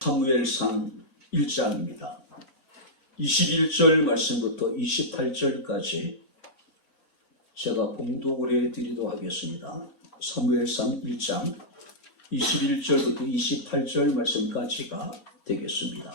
사무엘상 1장입니다. 21절 말씀부터 28절까지 제가 봉독을 해드리도록 하겠습니다. 사무엘상 1장 21절부터 28절 말씀까지가 되겠습니다.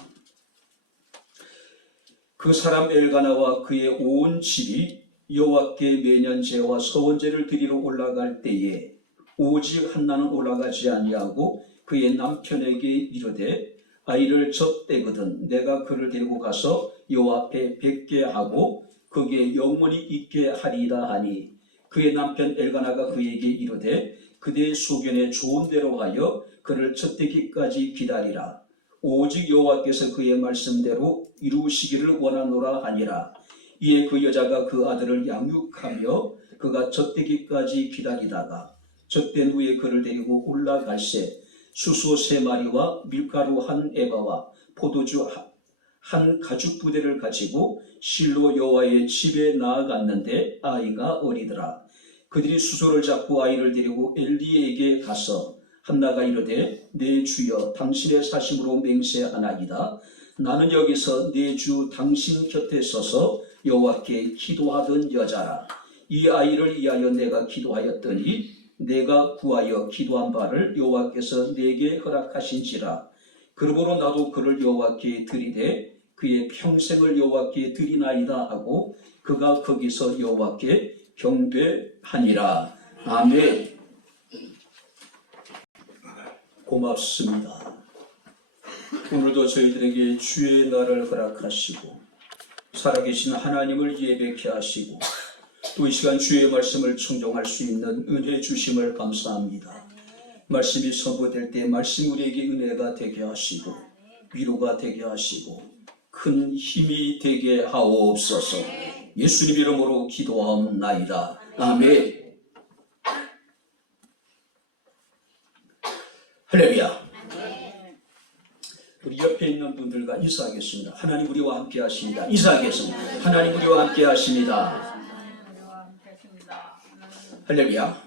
그 사람 엘가나와 그의 온 집이 여호와께 매년 제와 서원제를 드리러 올라갈 때에 오직 한나는 올라가지 아니하고 그의 남편에게 이르되 아이를 젖대거든 내가 그를 데리고 가서 여호와 앞에 뵙게 하고 거기에 영원히 있게 하리이다 하니 그의 남편 엘가나가 그에게 이르되 그대의 소견에 좋은 대로 하여 그를 젖대기까지 기다리라. 오직 여호와께서 그의 말씀대로 이루시기를 원하노라 하니라. 이에 그 여자가 그 아들을 양육하며 그가 젖대기까지 기다리다가 젖된 후에 그를 데리고 올라갈새 수소 3마리와 밀가루 1에바와 포도주 한 가죽 부대를 가지고 실로 여호와의 집에 나아갔는데 아이가 어리더라. 그들이 수소를 잡고 아이를 데리고 엘리에게 가서 한나가 이르되 내 주여 당신의 사심으로 맹세하나이다. 나는 여기서 내 주 당신 곁에 서서 여호와께 기도하던 여자라. 이 아이를 위하여 내가 기도하였더니 내가 구하여 기도한 바를 여호와께서 내게 허락하신지라. 그러므로 나도 그를 여호와께 드리되 그의 평생을 여호와께 드리나이다 하고 그가 거기서 여호와께 경배하니라. 아멘. 고맙습니다. 오늘도 저희들에게 주의 날을 허락하시고 살아계신 하나님을 예배케 하시고 또 이 시간 주의 말씀을 청종할 수 있는 은혜 주심을 감사합니다. 말씀이 선포될 때 말씀 우리에게 은혜가 되게 하시고 위로가 되게 하시고 큰 힘이 되게 하옵소서. 예수님 이름으로 기도하옵나이다. 아멘. 할렐루야. 우리 옆에 있는 분들과 인사하겠습니다. 하나님 우리와 함께 하십니다. 인사하겠습니다. 하나님 우리와 함께 하십니다. 할렐루야.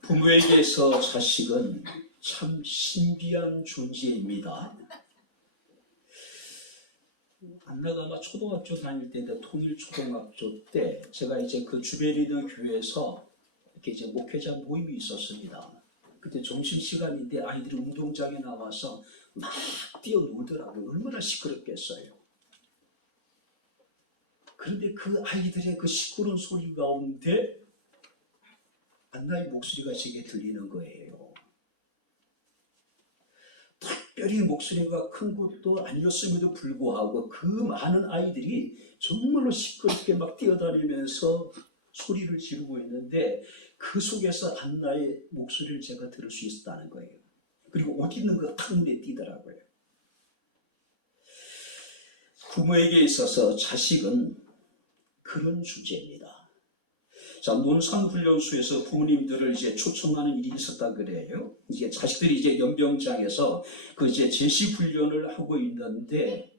부모에게서 자식은 참 신비한 존재입니다. 안나가 아마 초등학교 다닐 때인데 통일초등학교 때 제가 이제 그 주변에 있는 교회에서 이렇게 이제 목회자 모임이 있었습니다. 그때 점심시간인데 아이들이 운동장에 나와서 막 뛰어놀더라고요. 얼마나 시끄럽겠어요. 그런데 그 아이들의 그 시끄러운 소리 가운데 안나의 목소리가 제게 들리는 거예요. 특별히 목소리가 큰 것도 아니었음에도 불구하고 그 많은 아이들이 정말로 시끄럽게 막 뛰어다니면서 소리를 지르고 있는데 그 속에서 안나의 목소리를 제가 들을 수 있었다는 거예요. 그리고 옷 입는 거 탁 눈에 띄더라고요. 부모에게 있어서 자식은 그런 주제입니다. 자, 논산훈련소에서 부모님들을 이제 초청하는 일이 있었다 그래요. 이제 자식들이 이제 연병장에서 그 이제 제시 훈련을 하고 있는데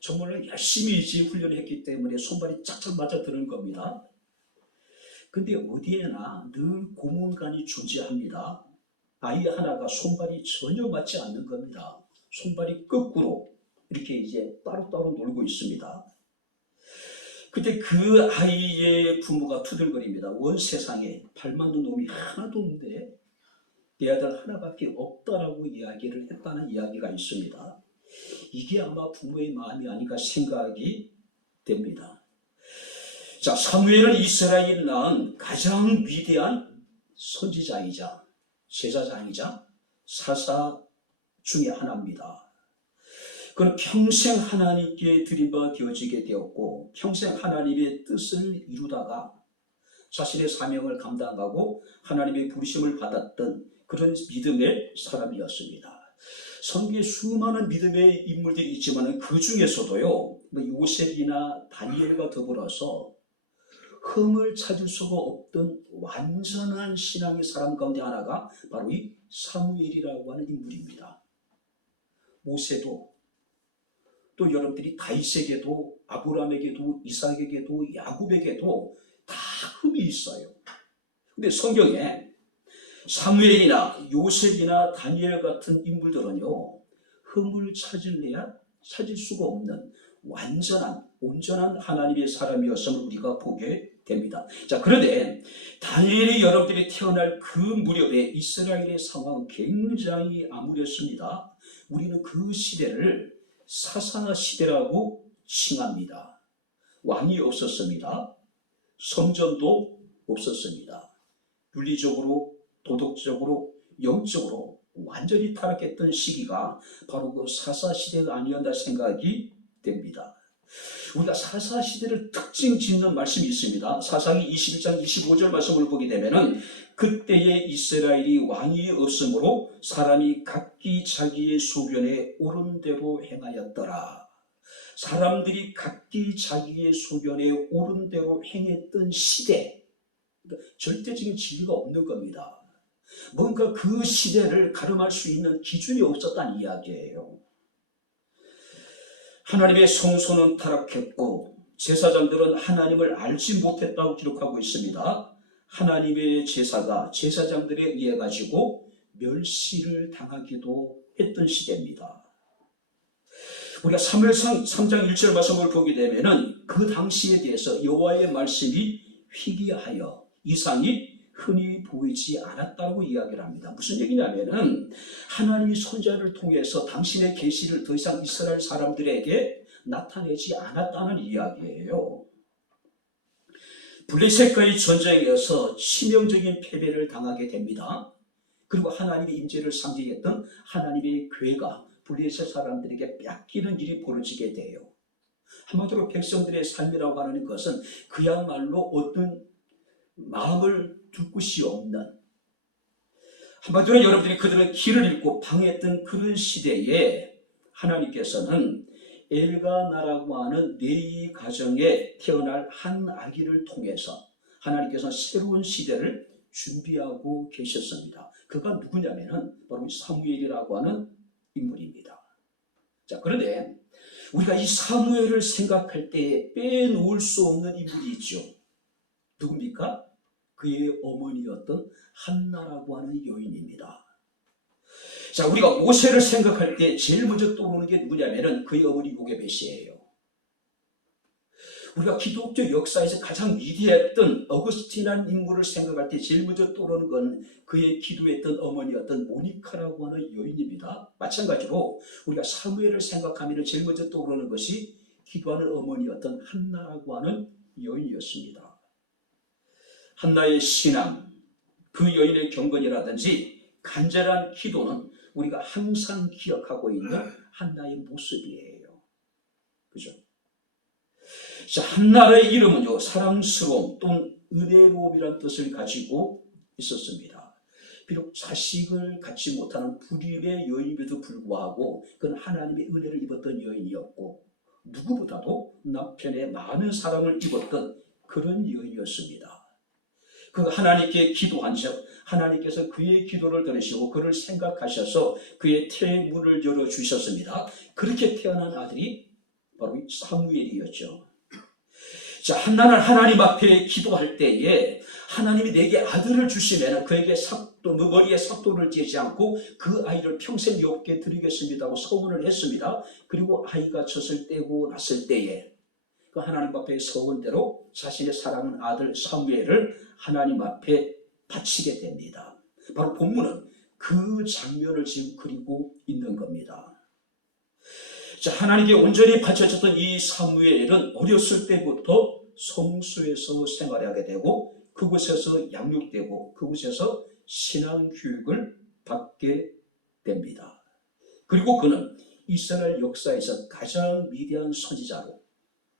정말로 열심히 이제 훈련을 했기 때문에 손발이 짝짝 맞아 드는 겁니다. 근데 어디에나 늘 고문관이 존재합니다. 아이 하나가 손발이 전혀 맞지 않는 겁니다. 손발이 거꾸로 이렇게 이제 따로따로 놀고 있습니다. 그때 그 아이의 부모가 투덜거립니다. 온 세상에 발 맞는 놈이 하나도 없는데 내 아들 하나밖에 없다라고 이야기를 했다는 이야기가 있습니다. 이게 아마 부모의 마음이 아닐까 생각이 됩니다. 자, 사무엘은 이스라엘 낳은 가장 위대한 선지자이자 제사장이자 사사 중에 하나입니다. 그는 평생 하나님께 드린 바 되어지게 되었고 평생 하나님의 뜻을 이루다가 자신의 사명을 감당하고 하나님의 부르심을 받았던 그런 믿음의 사람이었습니다. 성경에 수많은 믿음의 인물들이 있지만 그 중에서도요 요셉이나 다니엘과 더불어서 흠을 찾을 수가 없던 완전한 신앙의 사람 가운데 하나가 바로 이 사무엘이라고 하는 인물입니다. 모세도 또 여러분들이 다윗에게도 아브라함에게도 이삭에게도 야곱에게도 다 흠이 있어요. 근데 성경에 사무엘이나 요셉이나 다니엘 같은 인물들은요, 흠을 찾을 수가 없는 온전한 하나님의 사람이었음을 우리가 보게 됩니다. 자, 그런데 다니엘이 여러분들이 태어날 그 무렵에 이스라엘의 상황은 굉장히 암울했습니다. 우리는 그 시대를 사사 시대라고 칭합니다. 왕이 없었습니다. 성전도 없었습니다. 윤리적으로, 도덕적으로, 영적으로 완전히 타락했던 시기가 바로 그 사사시대가 아니었나 생각이 됩니다. 우리가 사사시대를 특징 짓는 말씀이 있습니다. 사사기 21장 25절 말씀을 보게 되면은 그때에 이스라엘이 왕이 없으므로 사람이 각기 자기의 소견에 옳은 대로 행하였더라. 사람들이 각기 자기의 소견에 옳은 대로 행했던 시대, 그러니까 절대적인 진리가 없는 겁니다. 뭔가 그 시대를 가름할 수 있는 기준이 없었다는 이야기예요. 하나님의 성소는 타락했고 제사장들은 하나님을 알지 못했다고 기록하고 있습니다. 하나님의 제사가 제사장들에 의해 가지고 멸시를 당하기도 했던 시대입니다. 우리가 사무엘상 3장 1절 말씀을 보게 되면은 그 당시에 대해서 여호와의 말씀이 희귀하여 이상이 흔히 보이지 않았다고 이야기를 합니다. 무슨 얘기냐면은 하나님이 선지자를 통해서 당신의 계시를 더 이상 이스라엘 사람들에게 나타내지 않았다는 이야기예요. 블레셋과의 전쟁에서 치명적인 패배를 당하게 됩니다. 그리고 하나님의 임재를 상징했던 하나님의 궤가 블레셋 사람들에게 뺏기는 일이 벌어지게 돼요. 한마디로 백성들의 삶이라고 하는 것은 그야말로 어떤 마음을 둘 곳이 없는, 한마디로 여러분들이 그들은 길을 잃고 방했던 그런 시대에 하나님께서는 엘가나라고 하는 레위 가정에 태어날 한 아기를 통해서 하나님께서는 새로운 시대를 준비하고 계셨습니다. 그가 누구냐면은 바로 사무엘이라고 하는 인물입니다. 자, 그런데 우리가 이 사무엘을 생각할 때 빼놓을 수 없는 인물이 있죠. 누굽니까? 그의 어머니였던 한나라고 하는 여인입니다. 자, 우리가 모세를 생각할 때 제일 먼저 떠오르는 게 누구냐면은 그의 어머니 요게벳이에요. 우리가 기독교 역사에서 가장 위대했던 어거스틴이라는 인물을 생각할 때 제일 먼저 떠오르는 건 그의 기도했던 어머니였던 모니카라고 하는 여인입니다. 마찬가지로 우리가 사무엘을 생각하면 제일 먼저 떠오르는 것이 기도하는 어머니였던 한나라고 하는 여인이었습니다. 한나의 신앙, 그 여인의 경건이라든지 간절한 기도는 우리가 항상 기억하고 있는 한나의 모습이에요. 그죠? 자, 한나의 이름은요, 사랑스러움 또는 은혜로움이라는 뜻을 가지고 있었습니다. 비록 자식을 갖지 못하는 불임의 여인임에도 불구하고 그는 하나님의 은혜를 입었던 여인이었고 누구보다도 남편의 많은 사랑을 입었던 그런 여인이었습니다. 그 하나님께 기도한 적, 하나님께서 그의 기도를 들으시고 그를 생각하셔서 그의 태문을 열어주셨습니다. 그렇게 태어난 아들이 바로 사무엘이었죠. 자, 한나는 하나님 앞에 기도할 때에 하나님이 내게 아들을 주시면 그에게 머리에 삭도를 찌지 않고 그 아이를 평생 여호와께 드리겠습니다고 서원을 했습니다. 그리고 아이가 젖을 떼고 났을 때에 그 하나님 앞에 서원대로 자신의 사랑하는 아들 사무엘을 하나님 앞에 바치게 됩니다. 바로 본문은 그 장면을 지금 그리고 있는 겁니다. 자, 하나님께 온전히 바쳐졌던 이 사무엘은 어렸을 때부터 성소에서 생활하게 되고 그곳에서 양육되고 그곳에서 신앙 교육을 받게 됩니다. 그리고 그는 이스라엘 역사에서 가장 위대한 선지자로,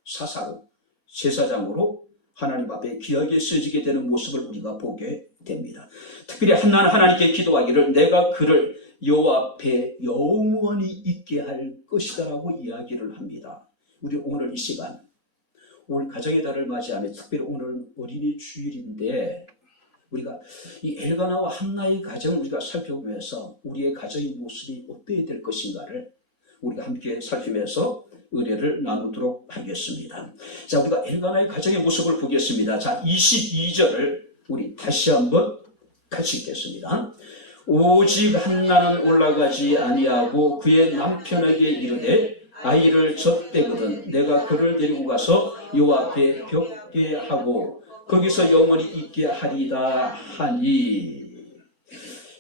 사사로, 제사장으로 하나님 앞에 귀하게 쓰여지게 되는 모습을 우리가 보게 됩니다. 특별히 한나는 하나님께 기도하기를 내가 그를 여호와 앞에 영원히 있게 할 것이다 라고 이야기를 합니다. 우리 오늘 이 시간, 오늘 가정의 달을 맞이하며 특별히 오늘은 어린이 주일인데 우리가 이 엘가나와 한나의 가정을 우리가 살펴보면서 우리의 가정의 모습이 어때야 될 것인가를 우리가 함께 살피면서 은혜를 나누도록 하겠습니다. 자, 우리가 엘가나의 가정의 모습을 보겠습니다. 자, 22절을 우리 다시 한번 같이 읽겠습니다. 오직 한나는 올라가지 아니하고 그의 남편에게 이르되 아이를 젖대거든 내가 그를 데리고 가서 여호와 앞에 벽게 하고 거기서 영원히 있게 하리다 하니.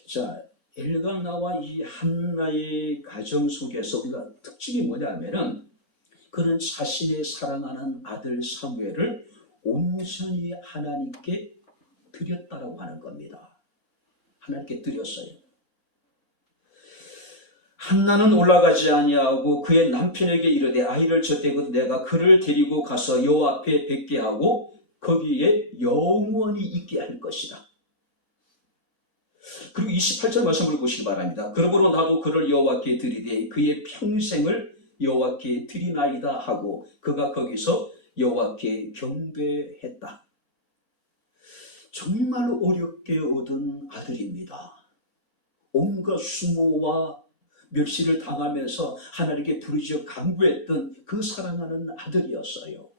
자, 엘가나와 이 한나의 가정 속에서 우리가 특징이 뭐냐면은 그는 자신의 사랑하는 아들 사무엘을 온전히 하나님께 드렸다라고 하는 겁니다. 하나님께 드렸어요. 한나는 올라가지 아니하고 그의 남편에게 이르되 아이를 젖대고 내가 그를 데리고 가서 여호와 앞에 뵙게 하고 거기에 영원히 있게 할 것이다. 그리고 28절 말씀을 보시기 바랍니다. 그러므로 나도 그를 여호와께 드리되 그의 평생을 여호와께 드리나이다 하고 그가 거기서 여호와께 경배했다. 정말로 어렵게 얻은 아들입니다. 온갖 수모와 멸시를 당하면서 하나님께 부르짖어 간구했던 그 사랑하는 아들이었어요.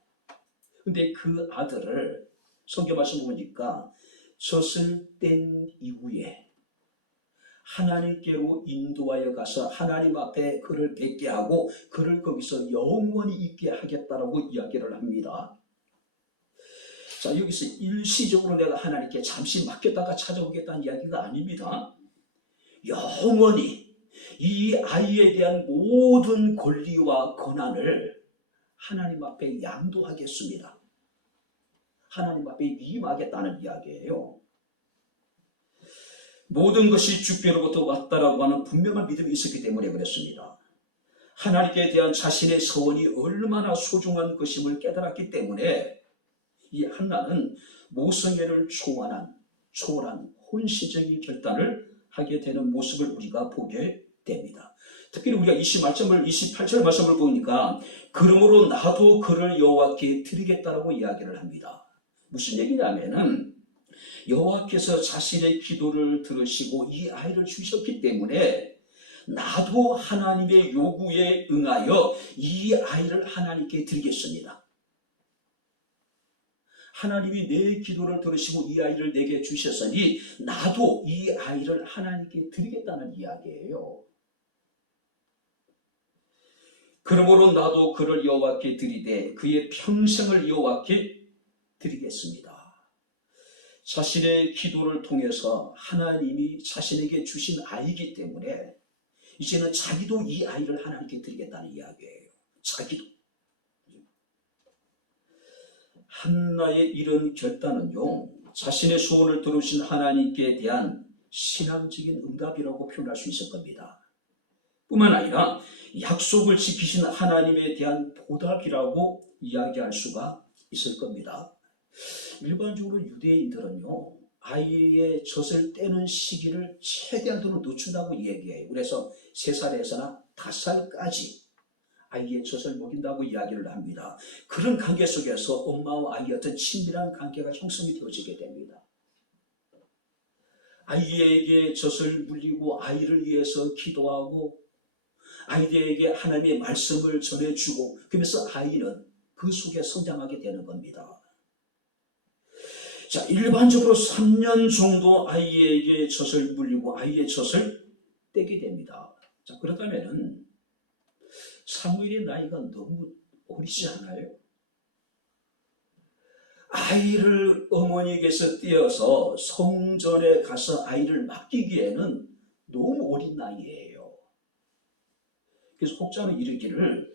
근데 그 아들을 성경 말씀 보니까 젖을 뗀 이후에 하나님께로 인도하여 가서 하나님 앞에 그를 뵙게 하고 그를 거기서 영원히 있게 하겠다라고 이야기를 합니다. 자, 여기서 일시적으로 내가 하나님께 잠시 맡겼다가 찾아오겠다는 이야기가 아닙니다. 영원히 이 아이에 대한 모든 권리와 권한을 하나님 앞에 양도하겠습니다. 하나님 앞에 임하겠다는 이야기예요. 모든 것이 주께로부터 왔다라고 하는 분명한 믿음이 있었기 때문에 그랬습니다. 하나님께 대한 자신의 서원이 얼마나 소중한 것임을 깨달았기 때문에 이 한나는 모성애를 초월한 혼시적인 결단을 하게 되는 모습을 우리가 보게 됩니다. 특히 우리가 28절 말씀을 보니까 그러므로 나도 그를 여호와께 드리겠다라고 이야기를 합니다. 무슨 얘기냐면은 여호와께서 자신의 기도를 들으시고 이 아이를 주셨기 때문에 나도 하나님의 요구에 응하여 이 아이를 하나님께 드리겠습니다. 하나님이 내 기도를 들으시고 이 아이를 내게 주셨으니 나도 이 아이를 하나님께 드리겠다는 이야기예요. 그러므로 나도 그를 여호와께 드리되 그의 평생을 여호와께 드리겠습니다. 자신의 기도를 통해서 하나님이 자신에게 주신 아이이기 때문에 이제는 자기도 이 아이를 하나님께 드리겠다는 이야기예요. 자기도. 한나의 이런 결단은요, 자신의 소원을 들으신 하나님께 대한 신앙적인 응답이라고 표현할 수 있을 겁니다. 뿐만 아니라 약속을 지키신 하나님에 대한 보답이라고 이야기할 수가 있을 겁니다. 일반적으로 유대인들은요, 아이의 젖을 떼는 시기를 최대한도로 늦춘다고 얘기해요. 그래서 3살에서나 5살까지 아이의 젖을 먹인다고 이야기를 합니다. 그런 관계 속에서 엄마와 아이의 어떤 친밀한 관계가 형성이 되어지게 됩니다. 아이에게 젖을 물리고 아이를 위해서 기도하고 아이에게 하나님의 말씀을 전해주고 그러면서 아이는 그 속에 성장하게 되는 겁니다. 자, 일반적으로 3년 정도 아이에게 젖을 물리고 아이의 젖을 떼게 됩니다. 자, 그렇다면은 사무엘의 나이가 너무 어리지 않아요? 아이를 어머니에게서 떼어서 성전에 가서 아이를 맡기기에는 너무 어린 나이예요. 그래서 혹자는 이르기를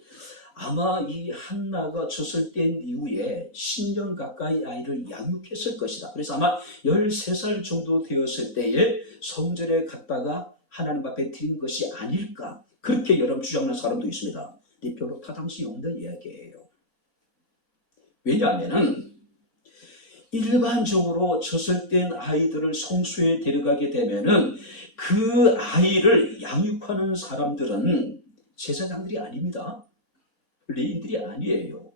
아마 이 한나가 젖을 뗀 이후에 10년 가까이 아이를 양육했을 것이다. 그래서 아마 13살 정도 되었을 때에 성전에 갔다가 하나님 앞에 드린 것이 아닐까, 그렇게 여러분 주장하는 사람도 있습니다. 근데 별로 타당성이 없는 이야기예요. 왜냐하면 일반적으로 젖을 뗀 아이들을 성소에 데려가게 되면은 그 아이를 양육하는 사람들은 제사장들이 아닙니다. 레인들이 아니에요.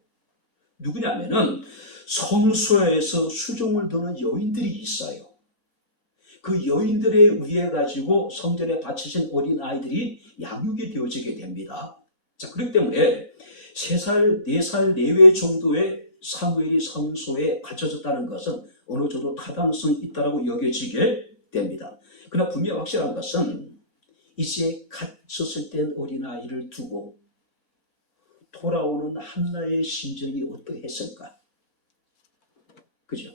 누구냐면은 성소에서 수종을 두는 여인들이 있어요. 그 여인들에 의해 가지고 성전에 바치신 어린 아이들이 양육이 되어지게 됩니다. 자, 그렇기 때문에 3살, 4살 내외 정도의 사무엘이 성소에 바쳐졌다는 것은 어느 정도 타당성이 있다고 여겨지게 됩니다. 그러나 분명 확실한 것은 이제 갇혔을 땐 어린아이를 두고 돌아오는 한나의 심정이 어떠했을까? 그죠?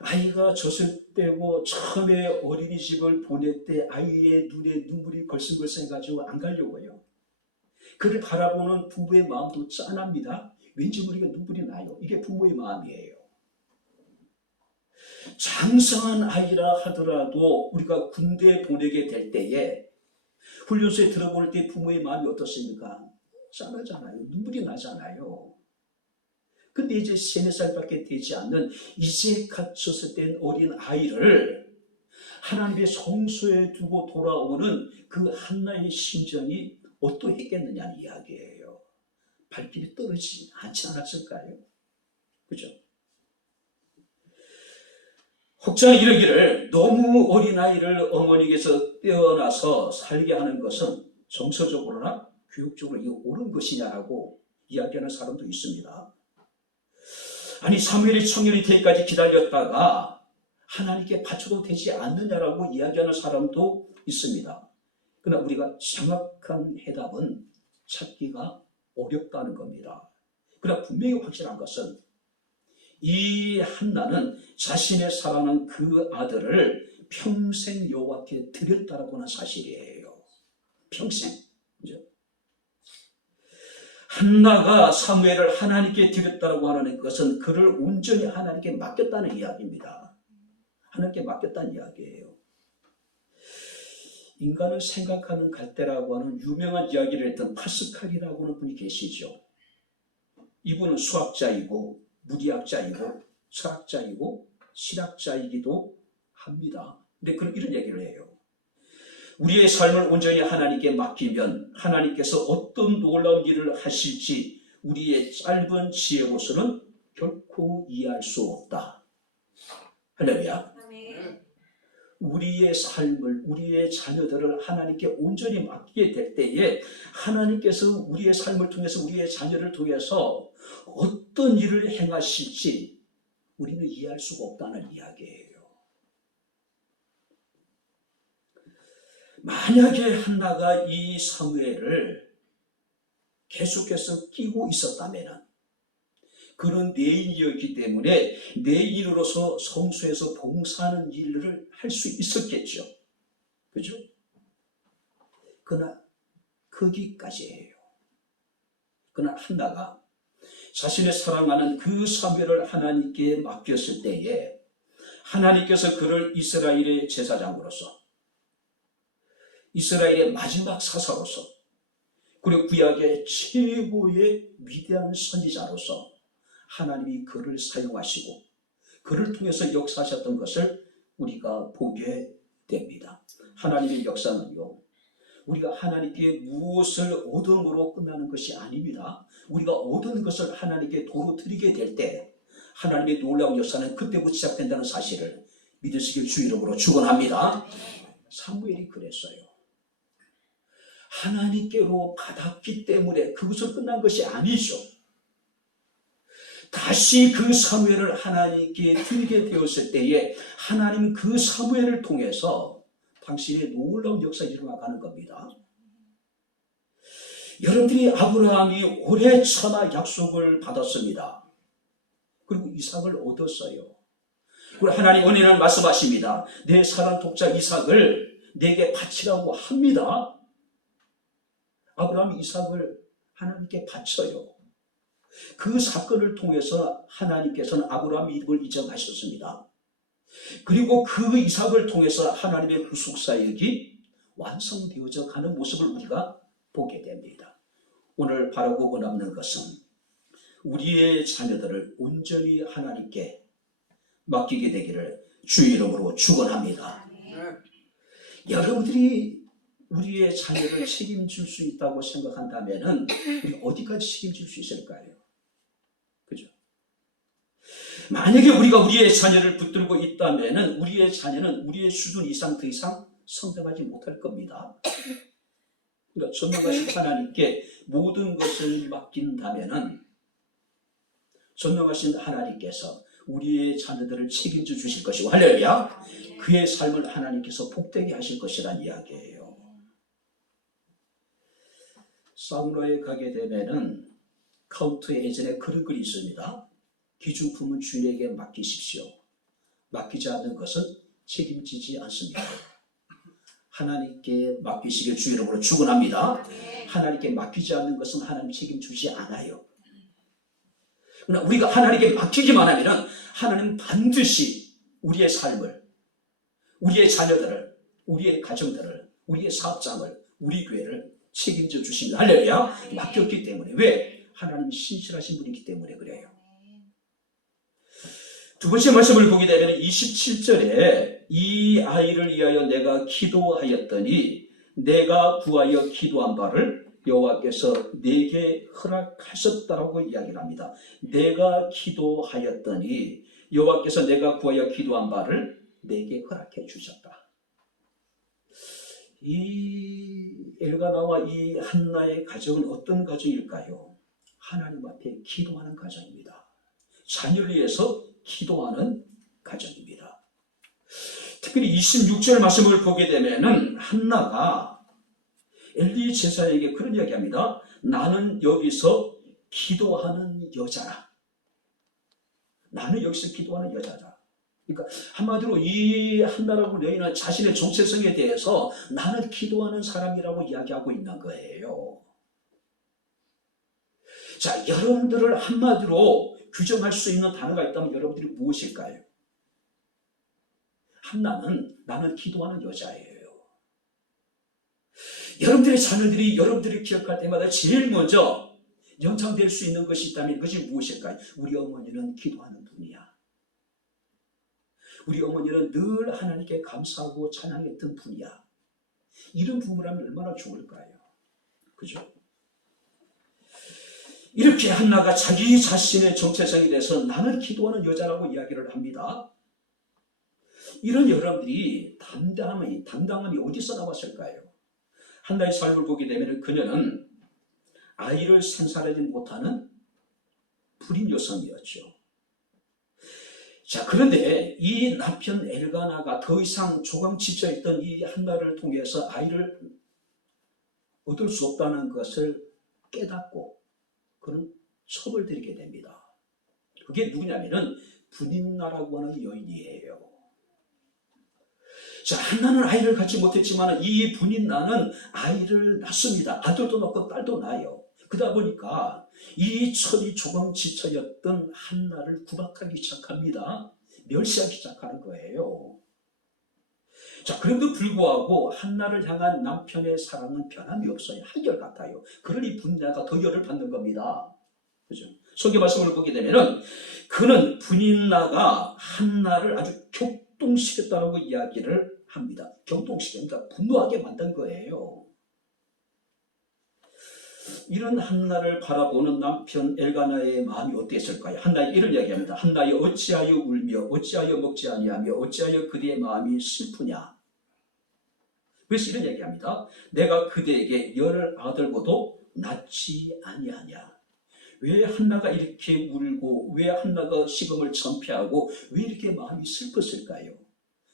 아이가 젖을 떼고 처음에 어린이집을 보낼 때 아이의 눈에 눈물이 걸성걸성해가지고 안 가려고요. 그를 바라보는 부부의 마음도 짠합니다. 왠지 모르게 눈물이 나요. 이게 부모의 마음이에요. 장성한 아이라 하더라도 우리가 군대에 보내게 될 때에 훈련소에 들어볼 때 부모의 마음이 어떻습니까? 짠하잖아요. 눈물이 나잖아요. 근데 이제 3-4살밖에 되지 않는 이제 갇혔을 땐 어린 아이를 하나님의 성소에 두고 돌아오는 그 한나의 심정이 어떠했겠느냐는 이야기예요. 발길이 떨어지지 않지 않았을까요? 그죠? 혹자는 이러기를 너무 어린아이를 어머니께서 떼어놔서 살게 하는 것은 정서적으로나 교육적으로 이게 옳은 것이냐라고 이야기하는 사람도 있습니다. 아니 사무엘이 청년이 되기까지 기다렸다가 하나님께 바쳐도 되지 않느냐라고 이야기하는 사람도 있습니다. 그러나 우리가 정확한 해답은 찾기가 어렵다는 겁니다. 그러나 분명히 확실한 것은 이 한나는 자신의 사랑하는 그 아들을 평생 여호와께 드렸다라고 하는 사실이에요. 평생. 그죠? 한나가 사무엘을 하나님께 드렸다라고 하는 것은 그를 온전히 하나님께 맡겼다는 이야기입니다. 하나님께 맡겼다는 이야기예요. 인간을 생각하는 갈대라고 하는 유명한 이야기를 했던 파스칼이라고 하는 분이 계시죠. 이분은 수학자이고 물리학자이고 철학자이고 신학자이기도 합니다. 근데 이런 얘기를 해요. 우리의 삶을 온전히 하나님께 맡기면 하나님께서 어떤 놀라운 일을 하실지 우리의 짧은 지혜로서는 결코 이해할 수 없다. 할렐루야. 우리의 삶을, 우리의 자녀들을 하나님께 온전히 맡기게 될 때에 하나님께서 우리의 삶을 통해서 우리의 자녀를 통해서 어떤 일을 행하실지 우리는 이해할 수가 없다는 이야기예요. 만약에 한나가 이 사무엘을 계속해서 끼고 있었다면 그는 내인이었기 때문에 내인으로서 성소에서 봉사하는 일을 할 수 있었겠죠. 그죠? 그러나 거기까지예요. 그러나 한나가 자신의 사랑하는 그 사무엘을 하나님께 맡겼을 때에 하나님께서 그를 이스라엘의 제사장으로서 이스라엘의 마지막 사사로서 그리고 구약의 최고의 위대한 선지자로서 하나님이 그를 사용하시고 그를 통해서 역사하셨던 것을 우리가 보게 됩니다. 하나님의 역사는요, 우리가 하나님께 무엇을 얻음으로 끝나는 것이 아닙니다. 우리가 얻은 것을 하나님께 도로 드리게 될 때 하나님의 놀라운 역사는 그때부터 시작된다는 사실을 믿으시길 주 이름으로 축원합니다. 사무엘이 그랬어요. 하나님께로 받았기 때문에 그것은 끝난 것이 아니죠. 다시 그 사무엘을 하나님께 드리게 되었을 때에 하나님 그 사무엘을 통해서 당신의 놀라운 역사가 일어나가는 겁니다. 여러분들이 아브라함이 오래 참아 약속을 받았습니다. 그리고 이삭을 얻었어요. 그리고 하나님 은혜는 말씀하십니다. 내 사랑 독자 이삭을 내게 바치라고 합니다. 아브라함이 이삭을 하나님께 바쳐요. 그 사건을 통해서 하나님께서는 아브라함의 이름을 인정하셨습니다. 그리고 그 이삭을 통해서 하나님의 구속사역이 완성되어져 가는 모습을 우리가 보게 됩니다. 오늘 바라고 원하는 것은 우리의 자녀들을 온전히 하나님께 맡기게 되기를 주의 이름으로 축원합니다. 여러분들이 우리의 자녀를 책임질 수 있다고 생각한다면 우리 어디까지 책임질 수 있을까요? 그죠? 만약에 우리가 우리의 자녀를 붙들고 있다면 우리의 자녀는 우리의 수준 이상 더 이상 성장하지 못할 겁니다. 그러니까 전능하신 하나님께 모든 것을 맡긴다면 전능하신 하나님께서 우리의 자녀들을 책임져 주실 것이고, 할렐루야, 그의 삶을 하나님께서 복되게 하실 것이란 이야기예요. 사우나에 가게 되면은 카운터에 예전에 그런 글이 있습니다. 기중품은 주인에게 맡기십시오. 맡기지 않는 것은 책임지지 않습니다. 하나님께 맡기시길 주 이름으로 축원합니다. 하나님께 맡기지 않는 것은 하나님 책임지지 않아요. 그러나 우리가 하나님께 맡기기만 하면 하나님 반드시 우리의 삶을, 우리의 자녀들을, 우리의 가정들을, 우리의 사업장을, 우리 교회를 책임져 주십니다. 할렐루야. 맡겼기 때문에. 왜? 하나님 신실하신 분이기 때문에 그래요. 두 번째 말씀을 보게 되면 27절에 이 아이를 위하여 내가 기도하였더니 내가 구하여 기도한 바를 여호와께서 내게 허락하셨다라고 이야기를 합니다. 내가 기도하였더니 여호와께서 내가 구하여 기도한 바를 내게 허락해 주셨다. 이 엘가나와 이 한나의 가정은 어떤 가정일까요? 하나님 앞에 기도하는 가정입니다. 자녀를 위해서 기도하는 가정입니다. 특별히 26절 말씀을 보게 되면은 한나가 엘리 제사에게 그런 이야기합니다. 나는 여기서 기도하는 여자라. 나는 여기서 기도하는 여자다. 그러니까 한마디로 이 한나라고 여인은 자신의 정체성에 대해서 나는 기도하는 사람이라고 이야기하고 있는 거예요. 자, 여러분들을 한마디로 규정할 수 있는 단어가 있다면 여러분들이 무엇일까요? 한나는 나는 기도하는 여자예요. 여러분들의 자녀들이 여러분들이 기억할 때마다 제일 먼저 연상될 수 있는 것이 있다면 그것이 무엇일까요? 우리 어머니는 기도하는 분이야. 우리 어머니는 늘 하나님께 감사하고 찬양했던 분이야. 이런 부부라면 얼마나 좋을까요? 그죠? 이렇게 한나가 자기 자신의 정체성에 대해서 나는 기도하는 여자라고 이야기를 합니다. 이런 여러분들이 당당함이 어디서 나왔을까요? 한나의 삶을 보게 되면 그녀는 아이를 생산하지 못하는 불임 여성이었죠. 자, 그런데 이 남편 엘가나가 더 이상 조강지처있던 이 한나를 통해서 아이를 얻을 수 없다는 것을 깨닫고 그는 첩을 들이게 됩니다. 그게 누구냐면은 분인나라고 하는 여인이에요. 자, 한나는 아이를 갖지 못했지만 이 분인나는 아이를 낳습니다. 아들도 낳고 딸도 낳아요. 그러다 보니까 이 첩이 조강지처였던 한나를 구박하기 시작합니다. 멸시하기 시작하는 거예요. 자, 그럼에도 불구하고 한나를 향한 남편의 사랑은 변함이 없어요. 한결같아요. 그러니 분인나가 더 열을 받는 겁니다. 그죠? 성경 말씀을 보게 되면은 그는 분인나가 한나를 아주 격동시켰다고 이야기를 합니다. 격동시켰다. 분노하게 만든 거예요. 이런 한나를 바라보는 남편 엘가나의 마음이 어땠을까요? 한나에 이런 이야기합니다. 한나여 어찌하여 울며 어찌하여 먹지 아니하며 어찌하여 그대의 마음이 슬프냐. 그래서 이런 이야기합니다. 내가 그대에게 열 아들보도 낳지 아니하냐. 왜 한나가 이렇게 울고 왜 한나가 식음을 전폐하고 왜 이렇게 마음이 슬펐을까요?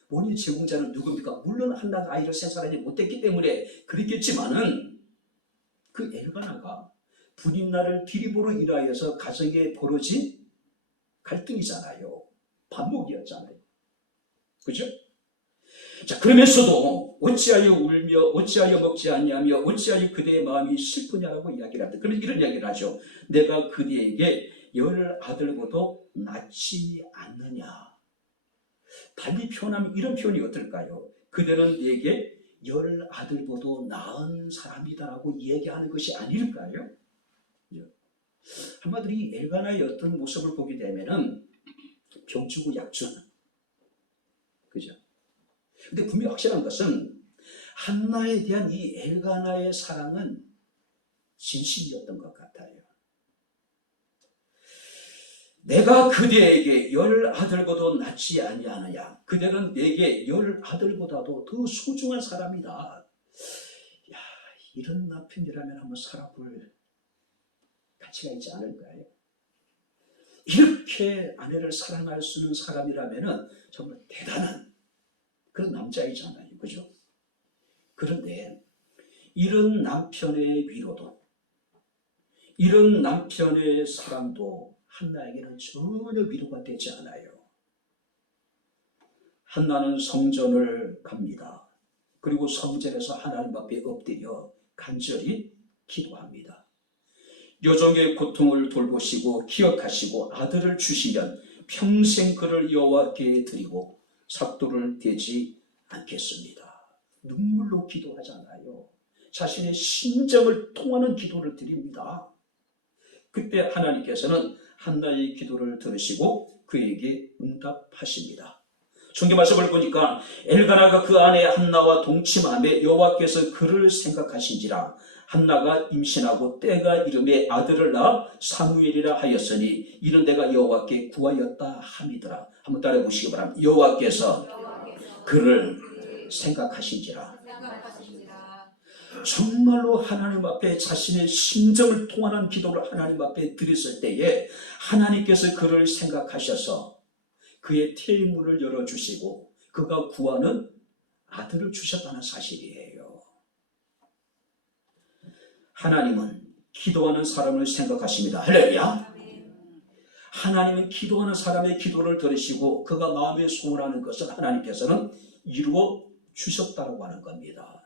원인 제공자는 누굽니까? 물론 한나가 아이를 생산하지 못했기 때문에 그랬겠지만은 그 엘가나가 분인나를 디리보로 인하여서 가정에 벌어진 갈등이잖아요. 반목이었잖아요. 그죠? 자, 그러면서도 어찌하여 울며 어찌하여 먹지 아니하며 어찌하여 그대의 마음이 슬프냐라고 이야기를 합니다. 그러면 이런 이야기를 하죠. 내가 그대에게 열 아들보다 낳지 않느냐. 달리 표현하면 이런 표현이 어떨까요? 그대는 내게 열 아들보다 나은 사람이다라고 얘기하는 것이 아닐까요? 한마디로 이 엘가나의 어떤 모습을 보게 되면은 병주고 약주는, 그죠? 근데 분명히 확실한 것은 한나에 대한 이 엘가나의 사랑은 진심이었던 것 같아요. 내가 그대에게 열 아들보다 낫지 아니하느냐. 그대는 내게 열 아들보다도 더 소중한 사람이다. 야, 이런 남편이라면 한번 살아볼 가치가 있지 않을까요? 이렇게 아내를 사랑할 수 있는 사람이라면 정말 대단한 그런 남자이잖아요. 그죠? 그런데 이런 남편의 위로도, 이런 남편의 사랑도 한나에게는 전혀 위로가 되지 않아요. 한나는 성전을 갑니다. 그리고 성전에서 하나님 앞에 엎드려 간절히 기도합니다. 여종의 고통을 돌보시고 기억하시고 아들을 주시면 평생 그를 여호와께 드리고 삭도를 대지 않겠습니다. 눈물로 기도하잖아요. 자신의 심정을 통하는 기도를 드립니다. 그때 하나님께서는 한나의 기도를 들으시고 그에게 응답하십니다. 성경 말씀을 보니까 엘가나가 그 아내 한나와 동침하며 여호와께서 그를 생각하신지라 한나가 임신하고 때가 이름에 아들을 낳아 사무엘이라 하였으니 이는 내가 여호와께 구하였다 함이더라. 한번 따라해 보시기 바랍니다. 여호와께서 그를 생각하신지라. 정말로 하나님 앞에 자신의 심정을 통하는 기도를 하나님 앞에 드렸을 때에 하나님께서 그를 생각하셔서 그의 태문을 열어주시고 그가 구하는 아들을 주셨다는 사실이에요. 하나님은 기도하는 사람을 생각하십니다. 할렐루야. 하나님은 기도하는 사람의 기도를 들으시고 그가 마음에 소원하는 것을 하나님께서는 이루어 주셨다고 하는 겁니다.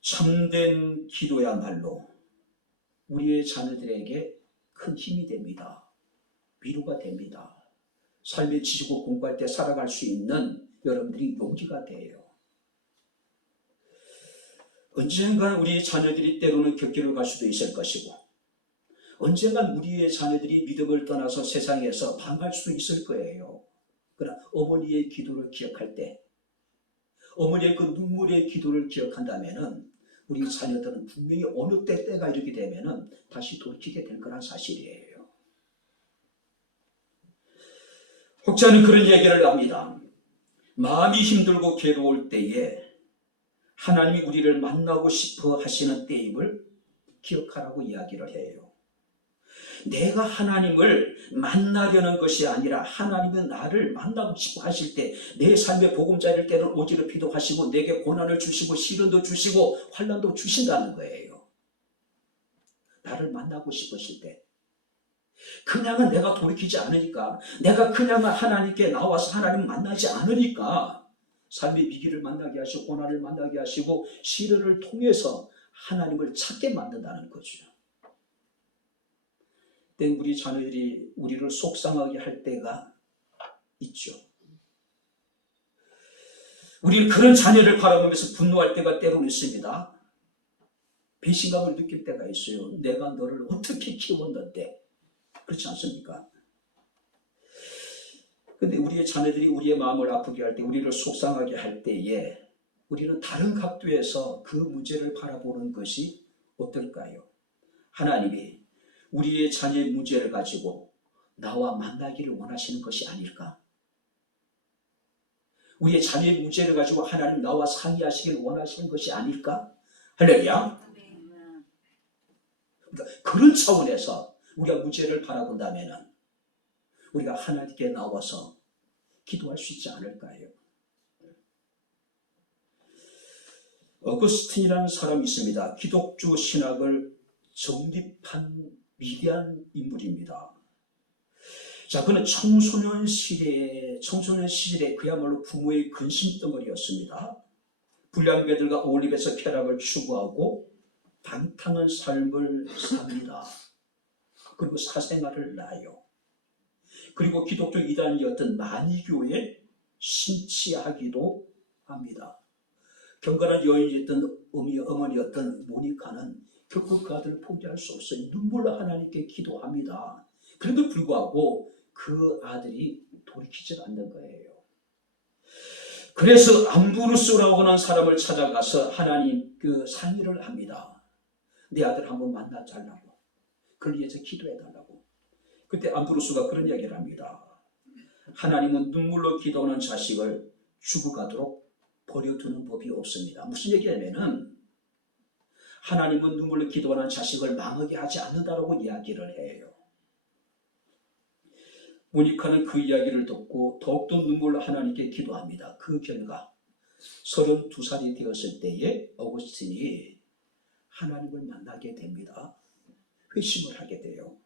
참된 기도야말로 우리의 자녀들에게 큰 힘이 됩니다. 위로가 됩니다. 삶의 지지고 공부할 때 살아갈 수 있는 여러분들이 용기가 돼요. 언젠간 우리 자녀들이 때로는 격기를 갈 수도 있을 것이고 언젠간 우리의 자녀들이 믿음을 떠나서 세상에서 방황할 수도 있을 거예요. 그러나 어머니의 기도를 기억할 때, 어머니의 그 눈물의 기도를 기억한다면 우리 자녀들은 분명히 어느 때가 이렇게 되면 다시 돌이키게 될 거란 사실이에요. 혹자는 그런 얘기를 합니다. 마음이 힘들고 괴로울 때에 하나님이 우리를 만나고 싶어 하시는 때임을 기억하라고 이야기를 해요. 내가 하나님을 만나려는 것이 아니라 하나님은 나를 만나고 싶어 하실 때 내 삶의 보금자리를 때는 어지럽히도 하시고 내게 고난을 주시고 시련도 주시고 환난도 주신다는 거예요. 나를 만나고 싶으실 때 그냥은 내가 돌이키지 않으니까, 내가 그냥 하나님께 나와서 하나님 만나지 않으니까 삶의 위기를 만나게 하시고 고난을 만나게 하시고 시련을 통해서 하나님을 찾게 만든다는 거죠. 때는 우리 자녀들이 우리를 속상하게 할 때가 있죠. 우리는 그런 자녀를 바라보면서 분노할 때가 때로는 있습니다. 배신감을 느낄 때가 있어요. 내가 너를 어떻게 키웠는데. 그렇지 않습니까? 근데 우리의 자녀들이 우리의 마음을 아프게 할 때, 우리를 속상하게 할 때에 우리는 다른 각도에서 그 문제를 바라보는 것이 어떨까요? 하나님이 우리의 자녀의 문제를 가지고 나와 만나기를 원하시는 것이 아닐까? 우리의 자녀의 문제를 가지고 하나님 나와 상의하시길 원하시는 것이 아닐까? 할렐루야. 그러니까 그런 차원에서 우리가 문제를 바라본다면 우리가 하나님께 나와서 기도할 수 있지 않을까요? 어거스틴이라는 사람이 있습니다. 기독교 신학을 정립한 위대한 인물입니다. 자, 그는 청소년 시절에 그야말로 부모의 근심덩어리였습니다. 불량배들과 어울림에서 쾌락을 추구하고 방탕한 삶을 삽니다. 그리고 사생활을 낳아요. 그리고 기독교 이단이었던 마니교에 심취하기도 합니다. 경건한 여인이었던 어머니였던 모니카는 결코 그 아들을 포기할 수 없어요. 눈물로 하나님께 기도합니다. 그래도 불구하고 그 아들이 돌이키지 않는 거예요. 그래서 암브루스라고 하는 사람을 찾아가서 하나님 상의를 합니다. 내 아들 한번 만나달라고. 그를 위해서 기도해달라고. 그때 암브루스가 그런 이야기를 합니다. 하나님은 눈물로 기도하는 자식을 죽어가도록 버려두는 법이 없습니다. 무슨 얘기냐면은 하나님은 눈물로 기도하는 자식을 망하게 하지 않는다라고 이야기를 해요. 모니카는 그 이야기를 듣고 더욱더 눈물로 하나님께 기도합니다. 그 결과 32살이 되었을 때에 어거스틴이 하나님을 만나게 됩니다. 회심을 하게 돼요.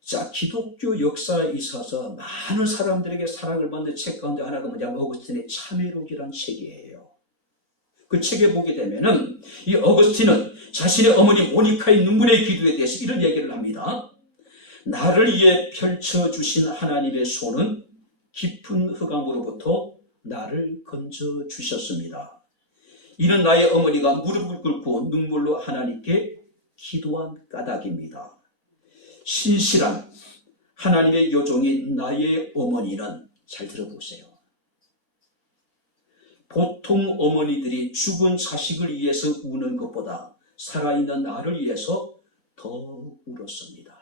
자, 기독교 역사에 있어서 많은 사람들에게 사랑을 받는 책 가운데 하나가 뭐냐면 어거스틴의 참회록이라는 책이에요. 그 책에 보게 되면은 이 어거스틴은 자신의 어머니 모니카의 눈물의 기도에 대해서 이런 얘기를 합니다. 나를 위해 펼쳐주신 하나님의 손은 깊은 흑암으로부터 나를 건져주셨습니다. 이는 나의 어머니가 무릎을 꿇고 눈물로 하나님께 기도한 까닭입니다. 신실한 하나님의 요종인 나의 어머니는, 잘 들어보세요, 보통 어머니들이 죽은 자식을 위해서 우는 것보다 살아있는 나를 위해서 더 울었습니다.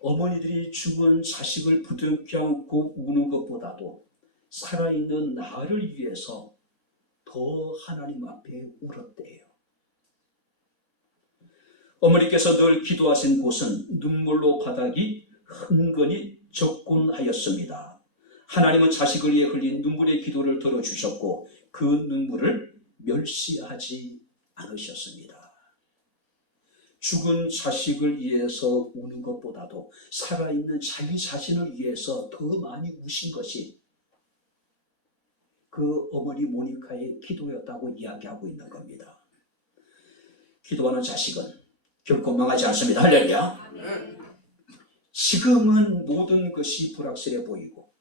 어머니들이 죽은 자식을 부둥켜 안고 우는 것보다도 살아있는 나를 위해서 더 하나님 앞에 울었대요. 어머니께서 늘 기도하신 곳은 눈물로 바닥이 흥건히 적군하였습니다. 하나님은 자식을 위해 흘린 눈물의 기도를 들어주셨고 그 눈물을 멸시하지 않으셨습니다. 죽은 자식을 위해서 우는 것보다도 살아있는 자기 자신을 위해서 더 많이 우신 것이 그 어머니 모니카의 기도였다고 이야기하고 있는 겁니다. 기도하는 자식은 결코 망하지 않습니다. 할렐루야. 지금은 모든 것이 불확실해 보이고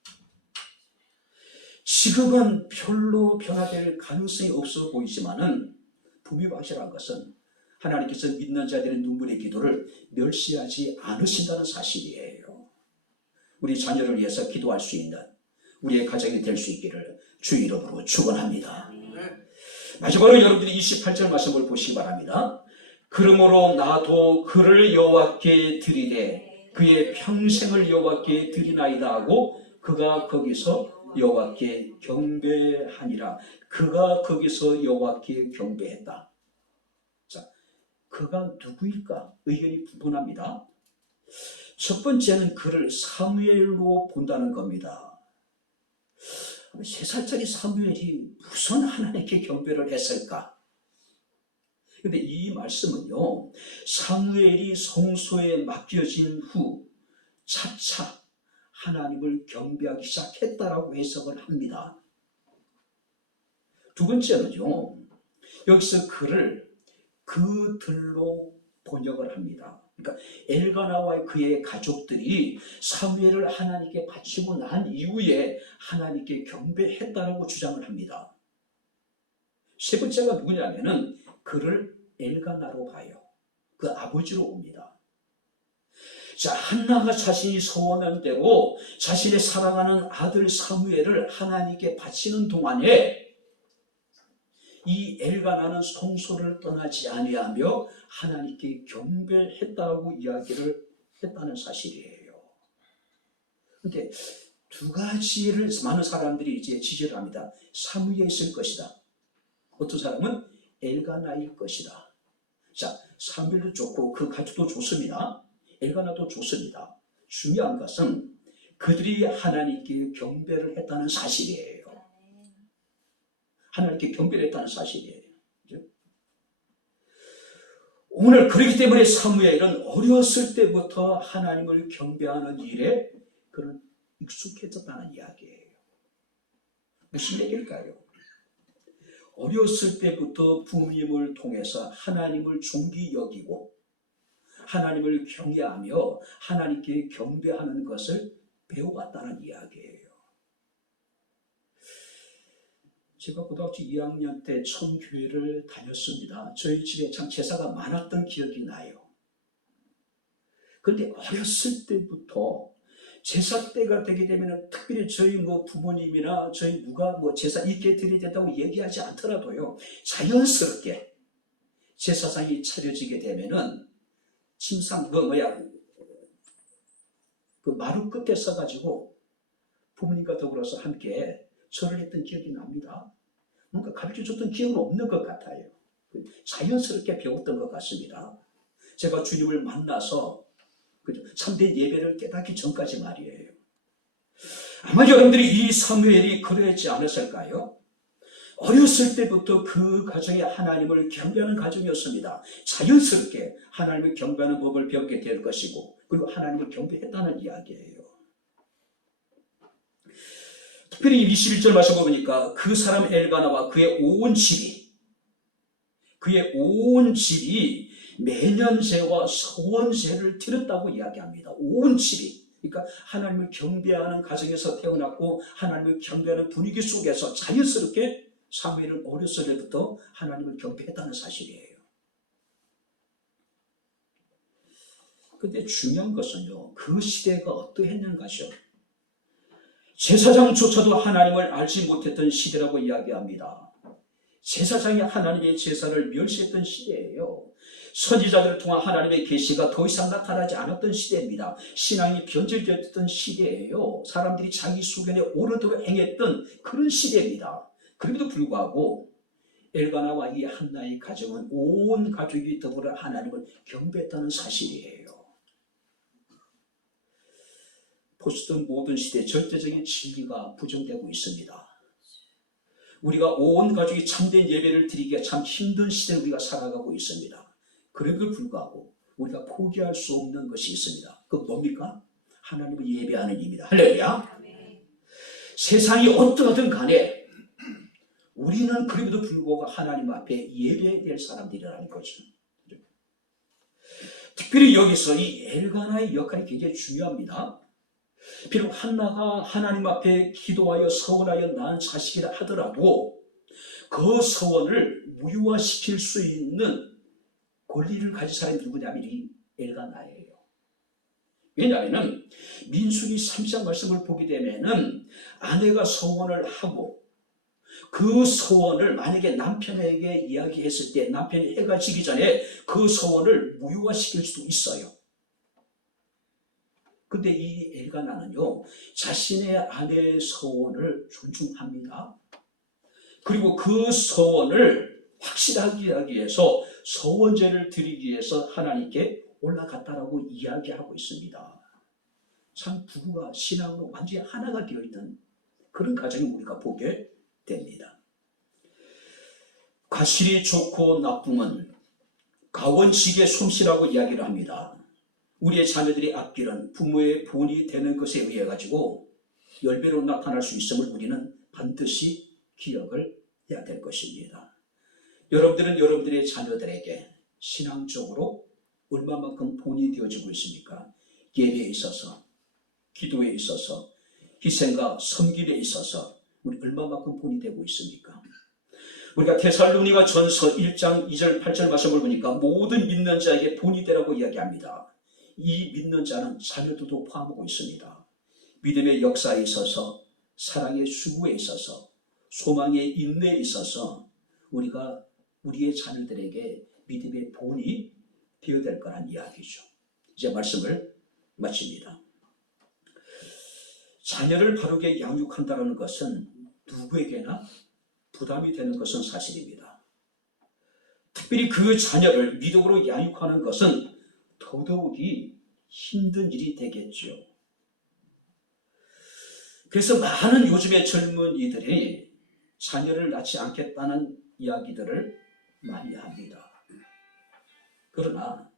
지금은 별로 변화될 가능성이 없어 보이지만은 분명히 확실한 것은 하나님께서 믿는 자들의 눈물의 기도를 멸시하지 않으신다는 사실이에요. 우리 자녀를 위해서 기도할 수 있는 우리의 가정이 될 수 있기를 주 이름으로 축원합니다. 마지막으로 여러분들이 28절 말씀을 보시기 바랍니다. 그러므로 나도 그를 여호와께 드리되 그의 평생을 여호와께 드리나이다 하고 그가 거기서 여호와께 경배하니라. 그가 거기서 여호와께 경배했다. 자, 그가 누구일까? 의견이 분분합니다. 첫 번째는 그를 사무엘로 본다는 겁니다. 3살짜리 사무엘이 무슨 하나님께 경배를 했을까? 그런데 이 말씀은요, 사무엘이 성소에 맡겨진 후 차차 하나님을 경배하기 시작했다라고 해석을 합니다. 두 번째는요, 여기서 그를 그들로 번역을 합니다. 그러니까 엘가나와 그의 가족들이 사무엘을 하나님께 바치고 난 이후에 하나님께 경배했다라고 주장을 합니다. 세 번째가 누구냐면은 그를 엘가나로 봐요. 그 아버지로 옵니다. 자, 한나가 자신이 소원한 대로 자신의 사랑하는 아들 사무엘을 하나님께 바치는 동안에 이 엘가나는 성소를 떠나지 아니하며 하나님께 경배했다고 이야기를 했다는 사실이에요. 그런데 두 가지를 많은 사람들이 이제 지지를 합니다. 사무엘에 있을 것이다. 어떤 사람은 엘가나일 것이다. 자, 사무엘도 좋고 그 가족도 좋습니다. 엘가나도 좋습니다. 중요한 것은 그들이 하나님께 경배를 했다는 사실이에요. 하나님께 경배를 했다는 사실이에요. 그렇죠? 오늘 그렇기 때문에 사무엘은 어렸을 때부터 하나님을 경배하는 일에 그는 익숙해졌다는 이야기예요. 무슨 얘기일까요? 어렸을 때부터 부모님을 통해서 하나님을 존귀 여기고 하나님을 경외하며 하나님께 경배하는 것을 배워왔다는 이야기예요. 제가 고등학교 2학년 때 처음 교회를 다녔습니다. 저희 집에 참 제사가 많았던 기억이 나요. 그런데 어렸을 때부터 제사 때가 되게 되면 특별히 저희 부모님이나 저희 누가 제사 있게 드려야 된다고 얘기하지 않더라도요, 자연스럽게 제사상이 차려지게 되면은 침상 그 마루 끝에 서가지고 부모님과 더불어서 함께 절을 했던 기억이 납니다. 뭔가 가르쳐줬던 기억은 없는 것 같아요. 자연스럽게 배웠던 것 같습니다. 제가 주님을 만나서 참된 예배를 깨닫기 전까지 말이에요. 아마 여러분들이 이 사무엘이 그러했지 않았을까요? 어렸을 때부터 그 가정에 하나님을 경배하는 가정이었습니다. 자연스럽게 하나님을 경배하는 법을 배우게 될 것이고, 그리고 하나님을 경배했다는 이야기예요. 특별히 21절 말씀 보니까 그 사람 엘가나와 그의 온 집이 매년제와 서원제를 드렸다고 이야기합니다. 온 집이. 그러니까 하나님을 경배하는 가정에서 태어났고 하나님을 경배하는 분위기 속에서 자연스럽게 사무엘은 어렸을 때부터 하나님을 경배했다는 사실이에요. 그런데 중요한 것은요, 그 시대가 어떠했는가죠. 제사장조차도 하나님을 알지 못했던 시대라고 이야기합니다. 제사장이 하나님의 제사를 멸시했던 시대예요. 선지자들을 통한 하나님의 계시가 더 이상 나타나지 않았던 시대입니다. 신앙이 변질되었던 시대예요. 사람들이 자기 소견에 오르도록 행했던 그런 시대입니다. 그럼에도 불구하고 엘가나와 이 한나의 가정은 온 가족이 더불어 하나님을 경배했다는 사실이에요. 포스트 모든 시대에 절대적인 진리가 부정되고 있습니다. 우리가 온 가족이 참된 예배를 드리기가 참 힘든 시대를 우리가 살아가고 있습니다. 그럼에도 불구하고 우리가 포기할 수 없는 것이 있습니다. 그 뭡니까? 하나님을 예배하는 입니다. 할렐루야. 세상이 어떠하든 간에 우리는 그럼에도 불구하고 하나님 앞에 예배해야 될 사람들이라는 거죠. 특별히 여기서 이 엘가나의 역할이 굉장히 중요합니다. 비록 한나가 하나님 앞에 기도하여 서원하여 낳은 자식이라 하더라도 그 서원을 무효화시킬 수 있는 권리를 가진 사람이 누구냐면 이 엘가나예요. 왜냐하면 민수기 3장 말씀을 보게 되면은 아내가 서원을 하고 그 서원을 만약에 남편에게 이야기했을 때 남편이 해가 지기 전에 그 서원을 무효화시킬 수도 있어요. 근데 이 엘가나는요, 자신의 아내의 서원을 존중합니다. 그리고 그 서원을 확실하게 하기 위해서 서원제를 드리기 위해서 하나님께 올라갔다라고 이야기하고 있습니다. 참 부부가 신앙으로 완전히 하나가 되어 있는 그런 가정이 우리가 보게 됩니다. 과실이 좋고 나쁨은 가원직의 솜씨라고 이야기를 합니다. 우리의 자녀들이 앞길은 부모의 본이 되는 것에 의해 가지고 열배로 나타날 수 있음을 우리는 반드시 기억을 해야 될 것입니다. 여러분들은 여러분들의 자녀들에게 신앙적으로 얼마만큼 본이 되어지고 있습니까? 예배에 있어서, 기도에 있어서, 희생과 섬김에 있어서 우리 얼마만큼 본이 되고 있습니까? 우리가 데살로니가 전서 1장 2절 8절 말씀을 보니까 모든 믿는 자에게 본이 되라고 이야기합니다. 이 믿는 자는 자녀들도 포함하고 있습니다. 믿음의 역사에 있어서, 사랑의 수고에 있어서, 소망의 인내에 있어서 우리가 우리의 자녀들에게 믿음의 본이 되어야 될 거란 이야기죠. 이제 말씀을 마칩니다. 자녀를 바르게 양육한다는 것은 누구에게나 부담이 되는 것은 사실입니다. 특별히 그 자녀를 믿음으로 양육하는 것은 더더욱이 힘든 일이 되겠죠. 그래서 많은 요즘의 젊은이들이 자녀를 낳지 않겠다는 이야기들을 많이 합니다. 그러나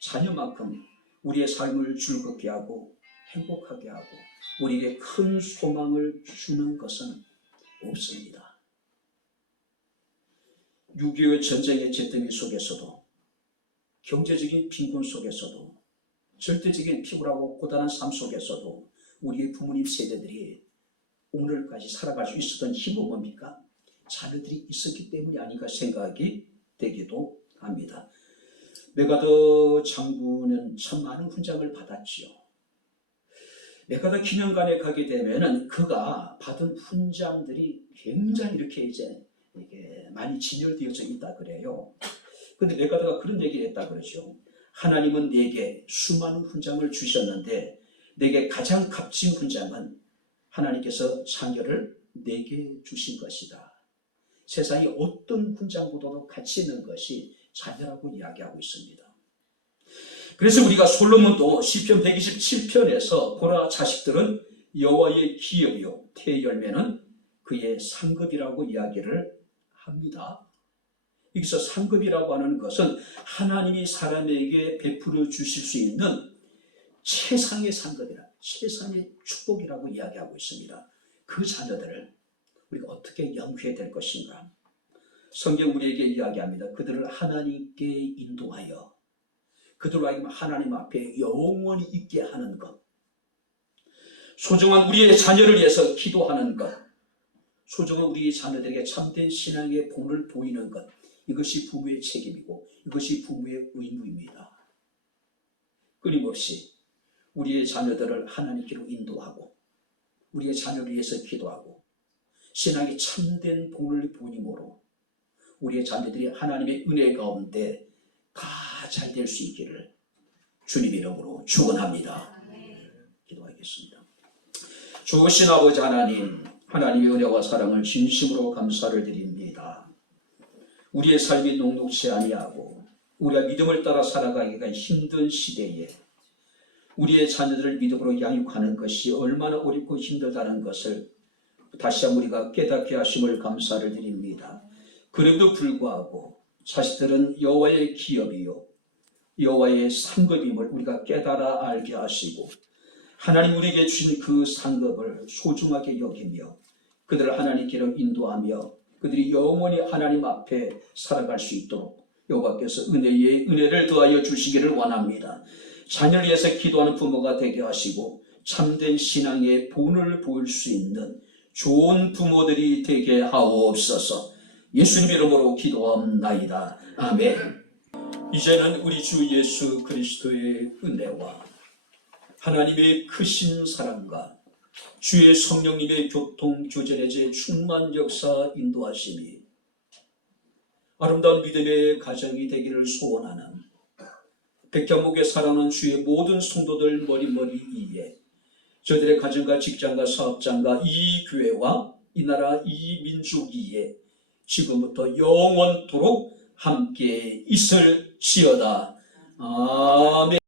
자녀만큼 우리의 삶을 즐겁게 하고 행복하게 하고 우리에게 큰 소망을 주는 것은 없습니다. 6.25 전쟁의 잿더미 속에서도, 경제적인 빈곤 속에서도, 절대적인 피곤하고 고단한 삶 속에서도 우리의 부모님 세대들이 오늘까지 살아갈 수 있었던 힘은 뭡니까? 자녀들이 있었기 때문이 아닌가 생각이 되기도 합니다. 메가더 장군은 참 많은 훈장을 받았지요. 메가더 기념관에 가게 되면은 그가 받은 훈장들이 굉장히 이렇게 이제 많이 진열되어져 있다 그래요. 근데 메가더가 그런 얘기를 했다 그러죠. 하나님은 내게 수많은 훈장을 주셨는데 내게 가장 값진 훈장은 하나님께서 자녀를 내게 주신 것이다. 세상에 어떤 훈장보다도 가치 있는 것이 자녀라고 이야기하고 있습니다. 그래서 우리가 솔로몬도 시편 127편에서 보라 자식들은 여호와의 기업이요 태열매는 그의 상급이라고 이야기를 합니다. 여기서 상급이라고 하는 것은 하나님이 사람에게 베풀어 주실 수 있는 최상의 상급이라, 최상의 축복이라고 이야기하고 있습니다. 그 자녀들을 우리가 어떻게 영위해야 될 것인가? 성경 우리에게 이야기합니다. 그들을 하나님께 인도하여 그들로 하여금 하나님 앞에 영원히 있게 하는 것, 소중한 우리의 자녀를 위해서 기도하는 것, 소중한 우리의 자녀들에게 참된 신앙의 본을 보이는 것, 이것이 부모의 책임이고 이것이 부모의 의무입니다. 끊임없이 우리의 자녀들을 하나님께로 인도하고 우리의 자녀를 위해서 기도하고 신앙의 참된 본을 보임으로 우리의 자녀들이 하나님의 은혜 가운데 다 잘 될 수 있기를 주님 이름으로 축원합니다. 기도하겠습니다. 좋으신 아버지 하나님, 하나님의 은혜와 사랑을 진심으로 감사를 드립니다. 우리의 삶이 녹록지 아니하고 우리가 믿음을 따라 살아가기가 힘든 시대에 우리의 자녀들을 믿음으로 양육하는 것이 얼마나 어렵고 힘들다는 것을 다시 한번 우리가 깨닫게 하심을 감사를 드립니다. 그럼에도 불구하고 자식들은 여호와의 기업이요 여호와의 상급임을 우리가 깨달아 알게 하시고 하나님 우리에게 주신 그 상급을 소중하게 여기며 그들을 하나님께로 인도하며 그들이 영원히 하나님 앞에 살아갈 수 있도록 여호와께서 은혜를 더하여 주시기를 원합니다. 자녀를 위해서 기도하는 부모가 되게 하시고 참된 신앙의 본을 보일 수 있는 좋은 부모들이 되게 하옵소서. 예수님 이름으로 기도합나이다. 아멘. 이제는 우리 주 예수 그리스도의 은혜와 하나님의 크신 사랑과 주의 성령님의 교통교제의 충만 역사 인도하심이 아름다운 믿음의 가정이 되기를 소원하는 백향목에 살아가는 주의 모든 성도들 머리머리 위에 저들의 가정과 직장과 사업장과 이 교회와 이 나라 이 민족 위에 지금부터 영원토록 함께 있을지어다. 아멘.